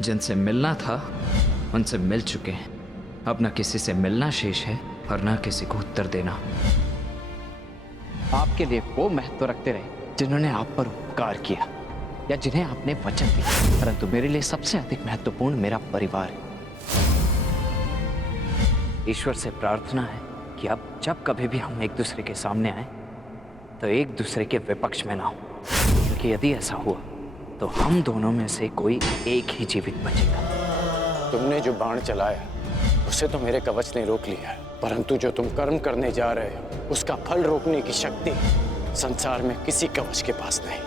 जिनसे मिलना था उनसे मिल चुके हैं। अब न किसी से मिलना शेष है और न किसी को उत्तर देना। आपके लिए वो महत्व रखते रहे जिन्होंने आप पर उपकार किया या जिन्हें आपने वचन दिया, परंतु मेरे लिए सबसे अधिक महत्वपूर्ण मेरा परिवार है। ईश्वर से प्रार्थना है कि अब जब कभी भी हम एक दूसरे के सामने आए तो एक दूसरे के विपक्ष में ना हो, क्योंकि यदि ऐसा हुआ तो हम दोनों में से कोई एक ही जीवित बचेगा। तुमने जो बाण चलाया उसे तो मेरे कवच ने रोक लिया, परंतु जो तुम कर्म करने जा रहे हो उसका फल रोकने की शक्ति संसार में किसी कवच के पास नहीं।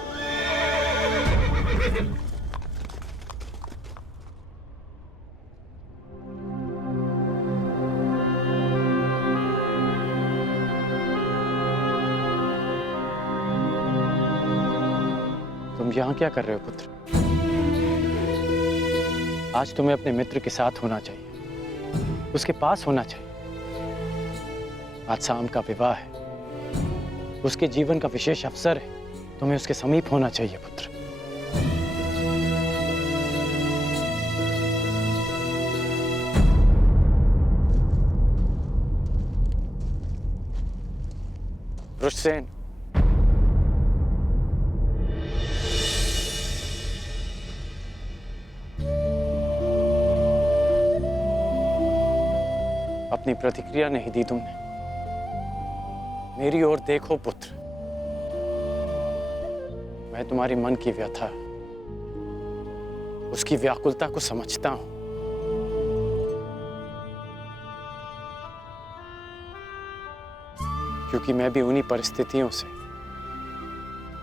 तुम यहाँ क्या कर रहे हो पुत्र? आज तुम्हें अपने मित्र के साथ होना चाहिए, उसके पास होना चाहिए। आज शाम का विवाह है, उसके जीवन का विशेष अवसर है, तुम्हें उसके समीप होना चाहिए पुत्र। रुष्सेन, अपनी प्रतिक्रिया नहीं दी तुमने। मेरी ओर देखो पुत्र, मैं तुम्हारी मन की व्यथा, उसकी व्याकुलता को समझता हूं। क्योंकि मैं भी उन्हीं परिस्थितियों से,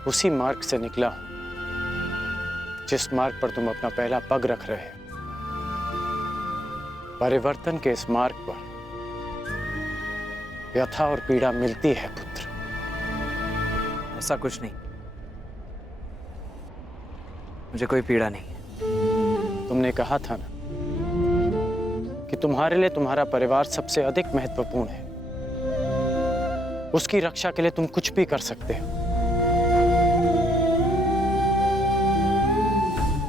उसी मार्ग से निकला हूं जिस मार्ग पर तुम अपना पहला पग रख रहे हो। परिवर्तन के इस मार्ग पर व्यथा और पीड़ा मिलती है पुत्र। ऐसा कुछ नहीं, मुझे कोई पीड़ा नहीं है। तुमने कहा था ना कि तुम्हारे लिए तुम्हारा परिवार सबसे अधिक महत्वपूर्ण है। उसकी रक्षा के लिए तुम कुछ भी कर सकते हो।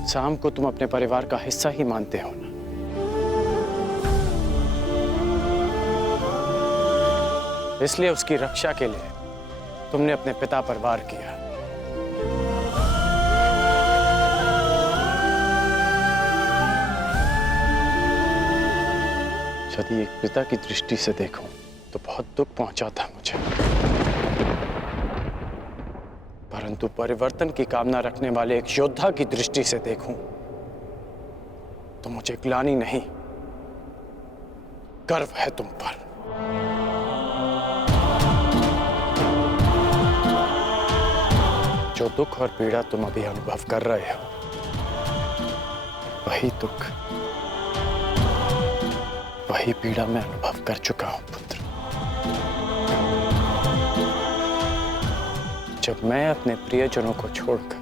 शाम को तुम अपने परिवार का हिस्सा ही मानते हो ना। इसलिए उसकी रक्षा के लिए तुमने अपने पिता पर वार किया। यदि एक पिता की दृष्टि से देखूं तो बहुत दुख पहुंचा था मुझे, परंतु परिवर्तन की कामना रखने वाले एक योद्धा की दृष्टि से देखूं तो मुझे ग्लानि नहीं, गर्व है तुम पर। जो दुख और पीड़ा तुम अभी अनुभव कर रहे हो, वही दुख, वही पीड़ा मैं अनुभव कर चुका हूं पुत्र। जब मैं अपने प्रियजनों को छोड़कर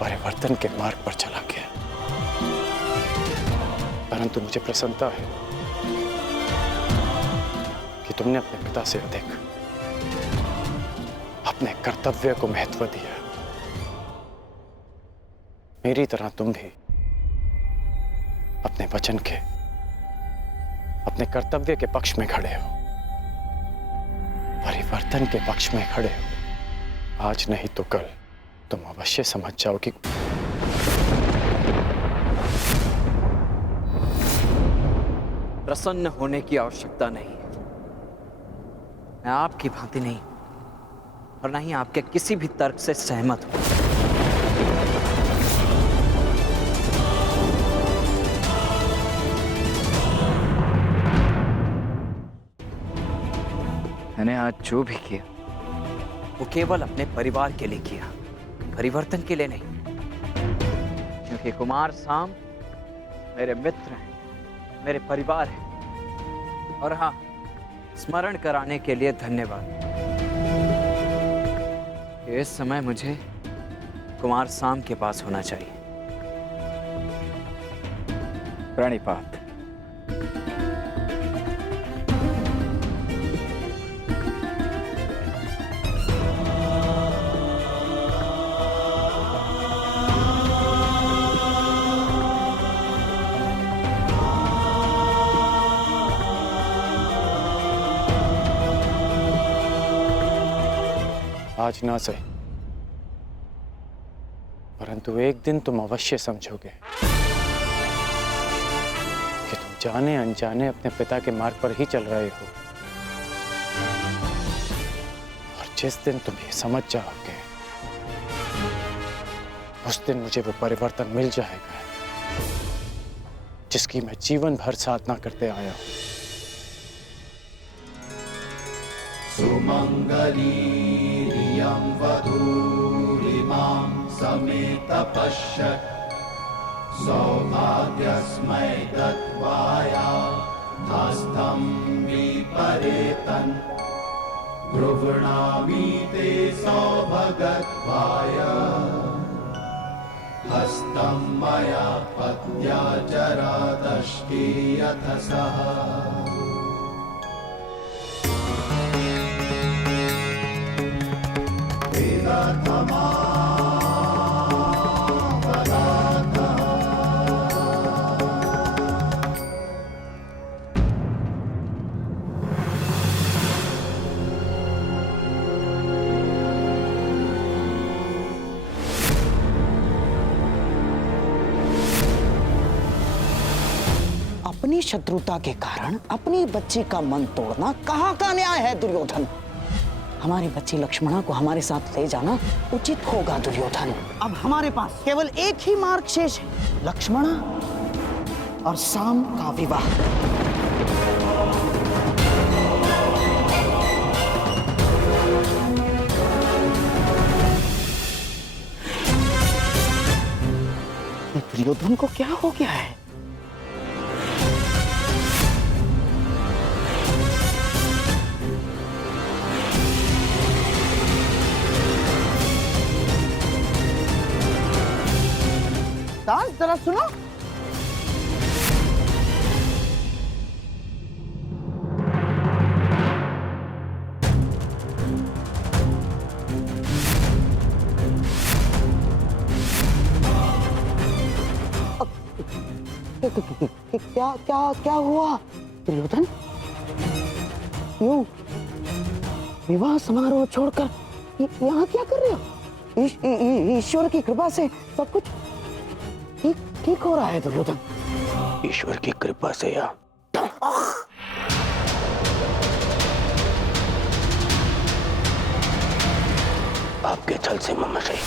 परिवर्तन के मार्ग पर चला गया, परंतु मुझे प्रसन्नता है कि तुमने अपने पिता से अधिक अपने कर्तव्य को महत्व दिया। मेरी तरह तुम भी अपने वचन के, अपने कर्तव्य के पक्ष में खड़े हो, परिवर्तन के पक्ष में खड़े हो। आज नहीं तो कल तुम अवश्य समझ जाओगे। प्रसन्न होने की आवश्यकता नहीं, मैं आपकी भांति नहीं और ना ही आपके किसी भी तर्क से सहमत हूं। मैंने आज जो भी किया वो केवल अपने परिवार के लिए किया, परिवर्तन के लिए नहीं। क्योंकि कुमार साम मेरे मित्र हैं, मेरे परिवार हैं। और हाँ, स्मरण कराने के लिए धन्यवाद। इस समय मुझे कुमार साम के पास होना चाहिए। प्रणिपात। आज ना सही, परंतु एक दिन तुम अवश्य समझोगे कि तुम जाने अनजाने अपने पिता के मार्ग पर ही चल रहे हो। और जिस दिन तुम ये समझ जाओगे, उस दिन मुझे वो परिवर्तन मिल जाएगा जिसकी मैं जीवन भर साधना करते आया हूं। सुमंगलीरियं वधूरिमां समेत पश्यत् सौभाग्यस्मै दत्वाया हस्तं विपरेतन् गृह्णामि ते सौभगत्वाय हस्तं मया पत्या जरादष्टे यथ सः। अपनी शत्रुता के कारण अपनी बच्ची का मन तोड़ना कहाँ का न्याय है दुर्योधन? हमारी बच्ची लक्ष्मणा को हमारे साथ ले जाना उचित होगा दुर्योधन। अब हमारे पास केवल एक ही मार्ग शेष है, लक्ष्मणा और साम का विवाह। दुर्योधन को क्या हो गया है? डांस जरा सुनो। क्या क्या क्या हुआ दुर्योधन? क्यों विवाह समारोह छोड़कर यहाँ क्या कर रहे हो? ईश्वर की कृपा से सब कुछ ठीक हो रहा है दुर्योधन। ईश्वर की कृपा से या आपके छल से महाशय।